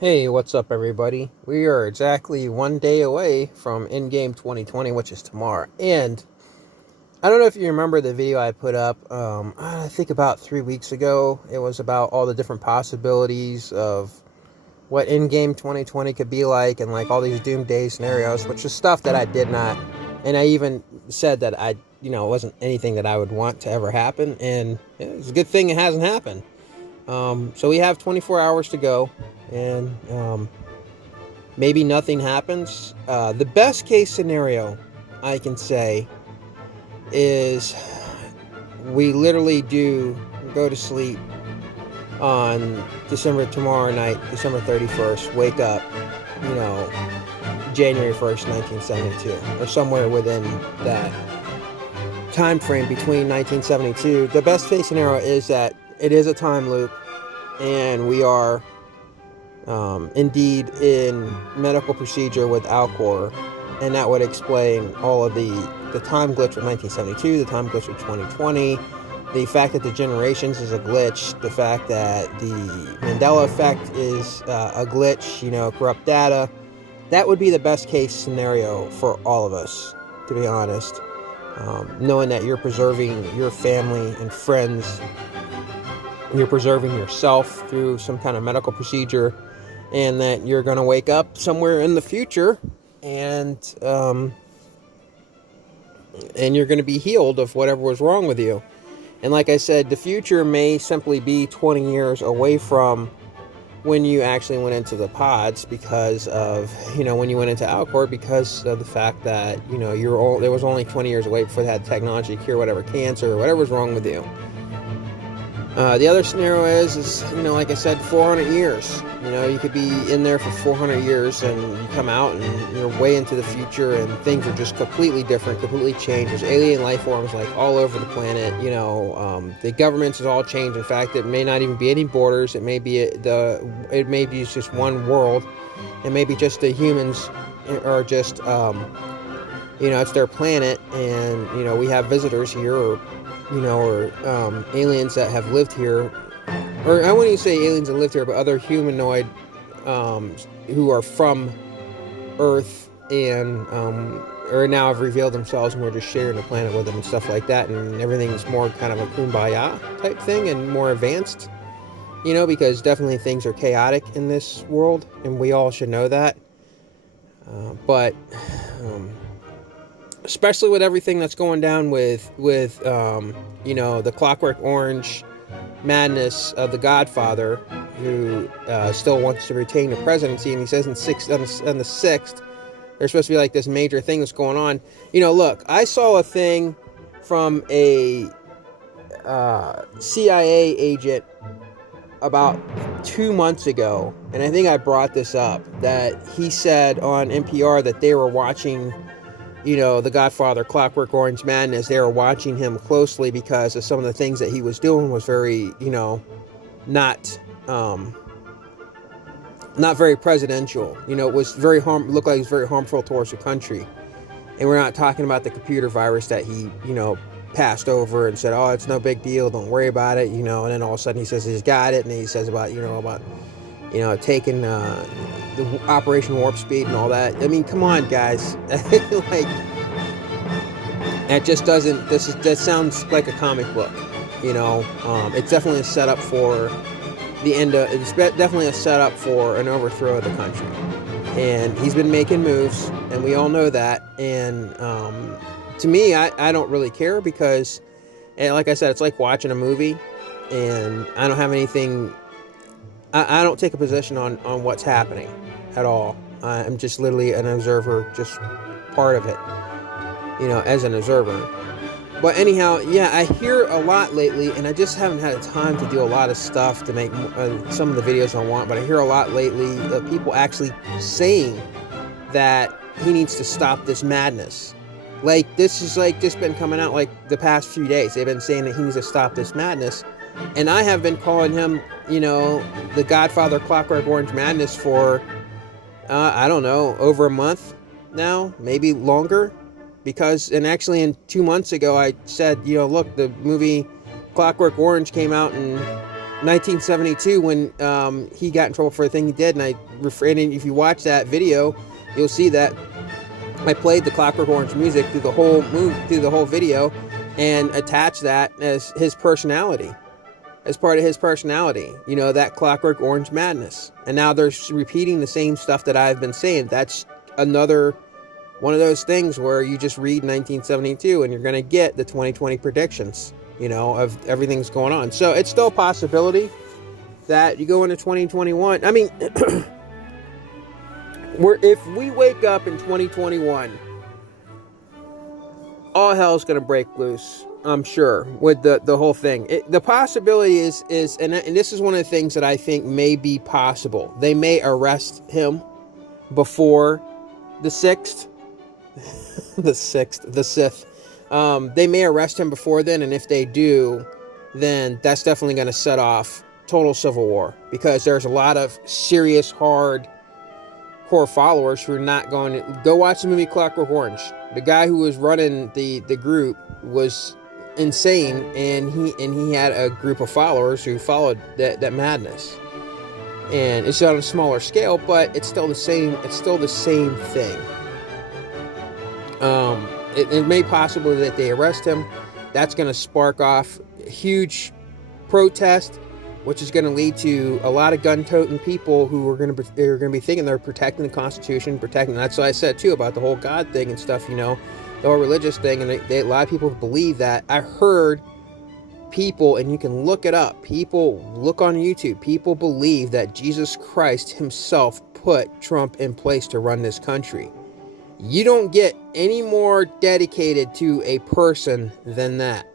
Hey, what's up, everybody? We are exactly 1 day away from Endgame 2020, which is tomorrow. And I don't know if you remember the video I put up, I think about 3 weeks ago. It was about all the different possibilities of what Endgame 2020 could be like and like all these doomsday scenarios, which is stuff that I did not. And I even said that it wasn't anything that I would want to ever happen. And it's a good thing it hasn't happened. So we have 24 hours to go. And maybe nothing happens. The best case scenario I can say is we literally do go to sleep on tomorrow night, December 31st, wake up, January 1st, 1972, or somewhere within that time frame between 1972. The best case scenario is that it is a time loop and we are indeed in medical procedure with Alcor, and that would explain all of the time glitch with 1972, the time glitch with 2020, the fact that the generations is a glitch, the fact that the Mandela effect is a glitch, corrupt data. That would be the best case scenario for all of us, to be honest. Knowing that you're preserving your family and friends, you're preserving yourself through some kind of medical procedure, and that you're going to wake up somewhere in the future and you're going to be healed of whatever was wrong with you. And like I said, the future may simply be 20 years away from when you actually went into the pods because of, when you went into Alcor, because of the fact that, there was only 20 years away before they had technology to cure whatever cancer or whatever was wrong with you. The other scenario is, like I said, 400 years. You could be in there for 400 years and you come out and you're way into the future and things are just completely different, completely changed. There's alien life forms like all over the planet. The governments has all changed. In fact, it may not even be any borders. It may be just one world. It may be just the humans are just, it's their planet, and we have visitors here, or aliens that have lived here, or I wouldn't even say aliens that lived here, but other humanoid who are from Earth and or now have revealed themselves, and we're just sharing the planet with them and stuff like that, and everything's more kind of a kumbaya type thing and more advanced, because definitely things are chaotic in this world, and we all should know that. But especially with everything that's going down with the Clockwork Orange madness of the Godfather, who still wants to retain the presidency, and he says on the 6th there's supposed to be like this major thing that's going on. Look, I saw a thing from a CIA agent about 2 months ago, and I think I brought this up, that he said on NPR that they were watching the Godfather, Clockwork Orange madness. They were watching him closely because of some of the things that he was doing was very, not very presidential. It was looked like it was very harmful towards the country. And we're not talking about the computer virus that he, passed over and said, oh, it's no big deal, don't worry about it, and then all of a sudden he says he's got it, and he says about taking the Operation Warp Speed and all that. I mean, come on, guys. Like, that just doesn't. That sounds like a comic book. It's definitely a setup for the end of. It's definitely a setup for an overthrow of the country. And he's been making moves, and we all know that. And to me, I don't really care because, and like I said, it's like watching a movie, and I don't have anything. I don't take a position on what's happening at all. I'm just literally an observer, just part of it, as an observer. But anyhow, yeah, I hear a lot lately, and I just haven't had time to do a lot of stuff to make some of the videos I want, but I hear a lot lately of people actually saying that he needs to stop this madness. Like, this is like just been coming out like the past few days. They've been saying that he needs to stop this madness. And I have been calling him, the Godfather Clockwork Orange Madness for, I don't know, over a month now, maybe longer. Because, and actually 2 months ago, I said, look, the movie Clockwork Orange came out in 1972 when he got in trouble for the thing he did, and if you watch that video, you'll see that I played the Clockwork Orange music through the whole video, and attached that as his personality, as part of his personality. You know, that Clockwork Orange madness. And now they're repeating the same stuff that I've been saying. That's another one of those things where you just read 1972 and you're going to get the 2020 predictions, you know, of everything's going on. So it's still a possibility that you go into 2021. I mean, if we wake up in 2021, all hell's going to break loose, I'm sure, with the whole thing. The possibility is and this is one of the things that I think may be possible. They may arrest him before the 6th. The 6th. They may arrest him before then, and if they do, then that's definitely going to set off total civil war, because there's a lot of serious, hardcore followers who are not going to go watch the movie Clockwork Orange. The guy who was running the group was insane, and he had a group of followers who followed that madness. And it's on a smaller scale, but it's still the same. It's still the same thing. It may possibly that they arrest him. That's going to spark off a huge protest, which is going to lead to a lot of gun-toting people who are going to be thinking they're protecting the Constitution, protecting. That's what I said too about the whole God thing and stuff. You know, the whole religious thing, and a lot of people believe that. I heard people, and you can look it up. People look on YouTube. People believe that Jesus Christ himself put Trump in place to run this country. You don't get any more dedicated to a person than that,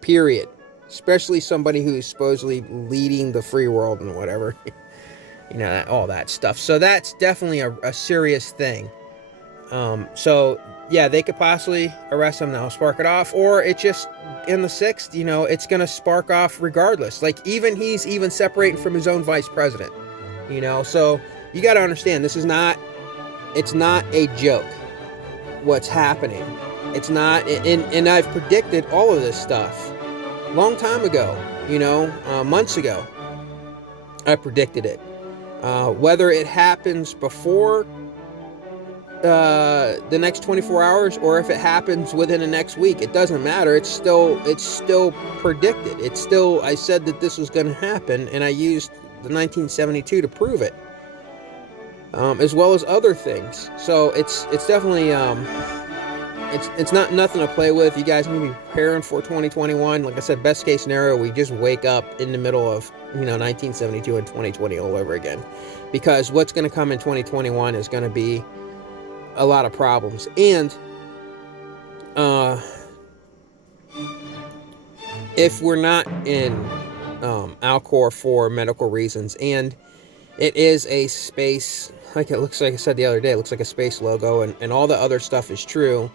period. Especially somebody who's supposedly leading the free world and whatever. You know, all that stuff. So that's definitely a serious thing. So, yeah, they could possibly arrest him now, spark it off. Or it just, in the 6th, you know, it's going to spark off regardless. Like, he's even separating from his own vice president. You know, so you got to understand, it's not a joke what's happening. It's not, and I've predicted all of this stuff long time ago, you know, months ago. I predicted it. Whether it happens before the next 24 hours or if it happens within the next week, it doesn't matter. It's still predicted. It's still, I said that this was going to happen, and I used the 1972 to prove it. As well as other things. So it's definitely it's not nothing to play with. You guys need to be preparing for 2021. Like I said, best case scenario, we just wake up in the middle of 1972 and 2020 all over again, because what's going to come in 2021 is going to be a lot of problems. And if we're not in Alcor for medical reasons, and it is a space, like it looks like I said the other day, it looks like a space logo, and all the other stuff is true,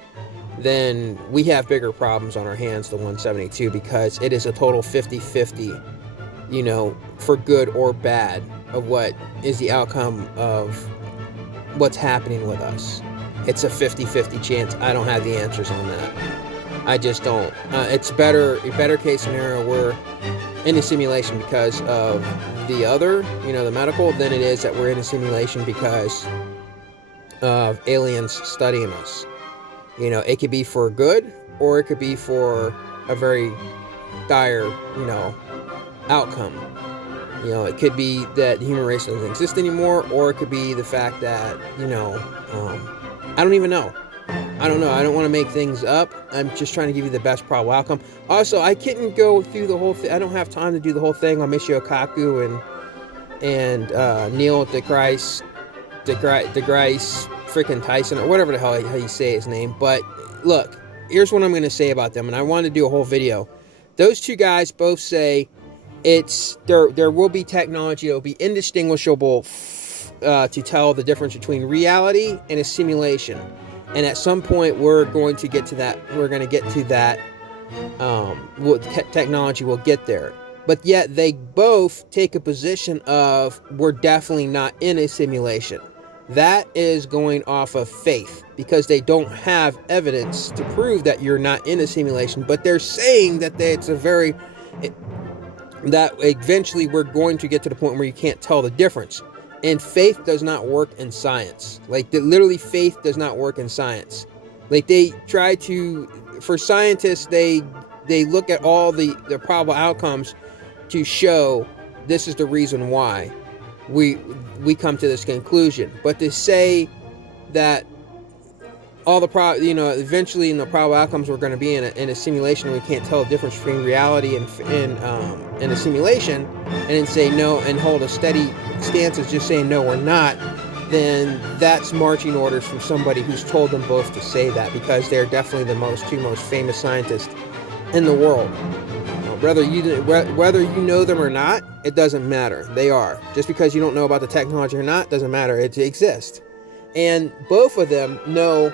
then we have bigger problems on our hands than 172, because it is a total 50-50, you know, for good or bad, of what is the outcome of what's happening with us. It's a 50-50 chance. I don't have the answers on that. I just don't. It's a better case scenario we're in a simulation because of the other, the medical, than it is that we're in a simulation because of aliens studying us. It could be for good, or it could be for a very dire, outcome. It could be that the human race doesn't exist anymore, or it could be the fact that, I don't even know. I don't know. I don't want to make things up. I'm just trying to give you the best probable outcome. Also, I couldn't go through the whole thing. I don't have time to do the whole thing on Michio Kaku and Neil deGrasse freaking Tyson, or whatever the hell how you say his name. But look, here's what I'm going to say about them, and I wanted to do a whole video. Those two guys both say there will be technology that will be indistinguishable to tell the difference between reality and a simulation. And at some point, we're going to get to that. We're going to get to that. Technology will get there. But yet, they both take a position of, we're definitely not in a simulation. That is going off of faith, because they don't have evidence to prove that you're not in a simulation. But they're saying that it's a very... that eventually we're going to get to the point where you can't tell the difference. And faith does not work in science. Like, literally, faith does not work in science. Like, they try to, for scientists, they look at all the probable outcomes to show this is the reason why we come to this conclusion. But to say that all the eventually in the probable outcomes we're going to be in a simulation, and we can't tell the difference between reality and a simulation, and then say no and hold a steady stance as just saying no, we're not, then that's marching orders from somebody who's told them both to say that, because they're definitely the two most famous scientists in the world. Whether you know them or not, it doesn't matter. They are. Just because you don't know about the technology or not doesn't matter. It exists. And both of them know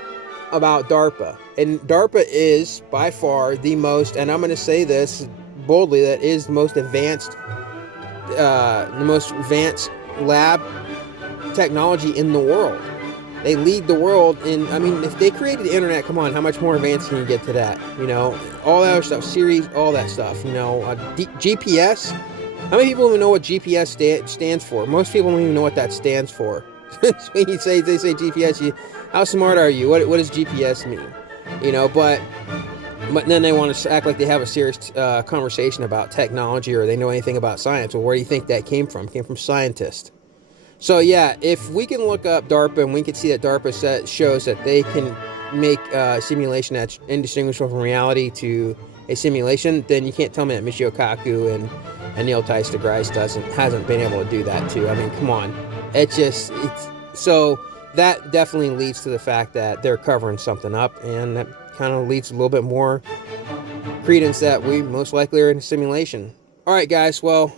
about DARPA. And DARPA is by far the most, and I'm going to say this boldly, that is the most advanced lab technology in the world. They lead the world in, I mean, if they created the internet, come on, how much more advanced can you get to that? You know, all that other stuff, Siri, all that stuff, you know, GPS. How many people even know what GPS stands for? Most people don't even know what that stands for. So when they say GPS, how smart are you? What does GPS mean? You know, but then they want to act like they have a serious conversation about technology, or they know anything about science. Well, where do you think that came from? It came from scientists. So yeah, if we can look up DARPA and we can see that DARPA shows that they can make simulation that's indistinguishable from reality to a simulation, then you can't tell me that Michio Kaku and Neil Tice deGrasse hasn't been able to do that too. I mean, come on. So that definitely leads to the fact that they're covering something up, and that kind of leads to a little bit more credence that we most likely are in a simulation. All right, guys, well,